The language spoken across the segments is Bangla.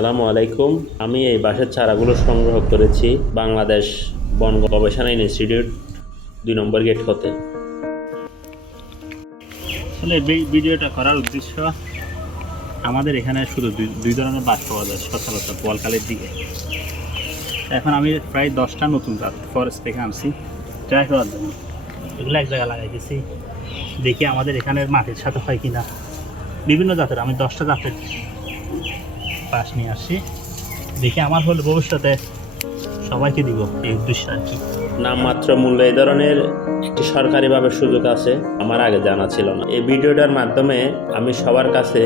আসসালামু আলাইকুম। আমি এই বাঁশের চারাগুলো সংগ্রহ করেছি বাংলাদেশ বন গবেষণা ইনস্টিটিউট দুই নম্বর গেট হতে। আসলে ভিডিওটা করার উদ্দেশ্য আমাদের এখানে শুধু দুই- দুই ধরনের বাস পাওয়া যায় সচরাচর বলকালের দিকে। এখন আমি প্রায় দশটা নতুন জাত ফরেস্ট থেকে আনছি ট্রাই করার জন্য। এগুলো এক জায়গায় লাগাইতেছি দেখি আমাদের এখানের মাটির সাথে হয় কিনা। বিভিন্ন জাতের, আমি দশটা জাতের বাস নিয়ে আসছি দেখি আমার হলে ভবিষ্যতে সবাইকে দিব এই উদ্দেশ্য আর কি। নামমাত্র মূল্য এই ধরনের একটি সরকারিভাবে সুযোগ আছে আমার আগে জানা ছিল না। এই ভিডিওটার মাধ্যমে আমি সবার কাছে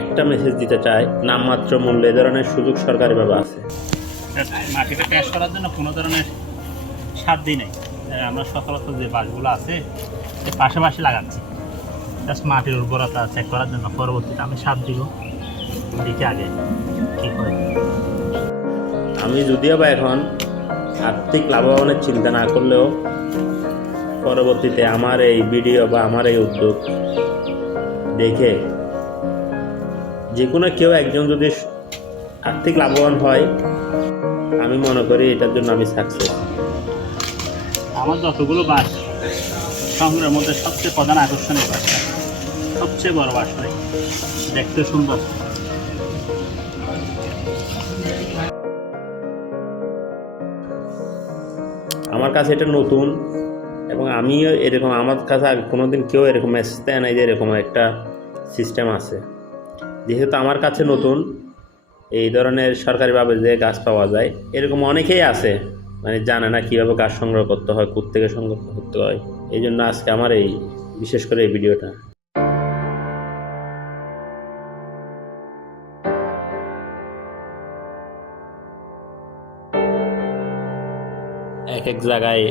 একটা মেসেজ দিতে চাই নামমাত্র মূল্য এই ধরনের সুযোগ সরকারিভাবে আছে। মাটিটা ট্যাস করার জন্য কোনো ধরনের সার দিই নাই আমরা সচরাচর যে বাসগুলো আছে পাশাপাশি লাগাচ্ছি। জাস্ট মাটির উর্বরতা চেক করার জন্য পরবর্তীতে আমি সার দিব। দেখি আগে কী হয় আমি যদিও বা এখন আর্থিক লাভবানের চিন্তা না করলেও পরবর্তীতে আমার এই ভিডিও বা আমার এই উদ্যোগ দেখে যে কোনো কেউ একজন যদি আর্থিক লাভবান হয় আমি মনে করি এটার জন্য আমি সাকসেস আমার যতগুলো বাস সংগ্রহের মধ্যে সবচেয়ে প্রধান আকর্ষণীয় বাসটা সবচেয়ে বড় বাস হয় দেখতে সুন্দর। আমার কাছে এটা নতুন এবং আমিও এরকম, আমার কাছে আগে কোনোদিন কেউ এরকম মেসেজ দেয় নাই যে এরকম একটা সিস্টেম আছে। যেহেতু আমার কাছে নতুন, এই ধরনের সরকারিভাবে যে গাছ পাওয়া যায়, এরকম অনেকেই আছে মানে জানে না কীভাবে গাছ সংগ্রহ করতে হয় থেকে সংগ্রহ করতে হয়। এই জন্য আজকে আমার এই, বিশেষ করে এই ভিডিওটা এক এক জায়গায়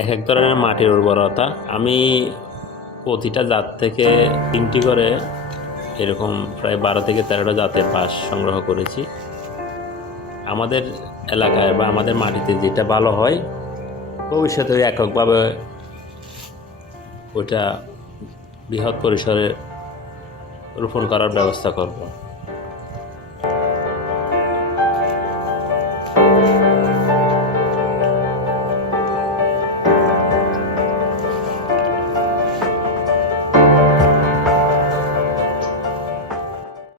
এক এক ধরনের মাটির উর্বরতা। আমি প্রতিটা জাত থেকে তিনটি করে এরকম প্রায় বারো থেকে তেরোটা জাতের বাঁশ সংগ্রহ করেছি। আমাদের এলাকায় বা আমাদের মাটিতে যেটা ভালো হয়, ভবিষ্যতে এককভাবে ওইটা বৃহৎ পরিসরে রোপণ করার ব্যবস্থা করব।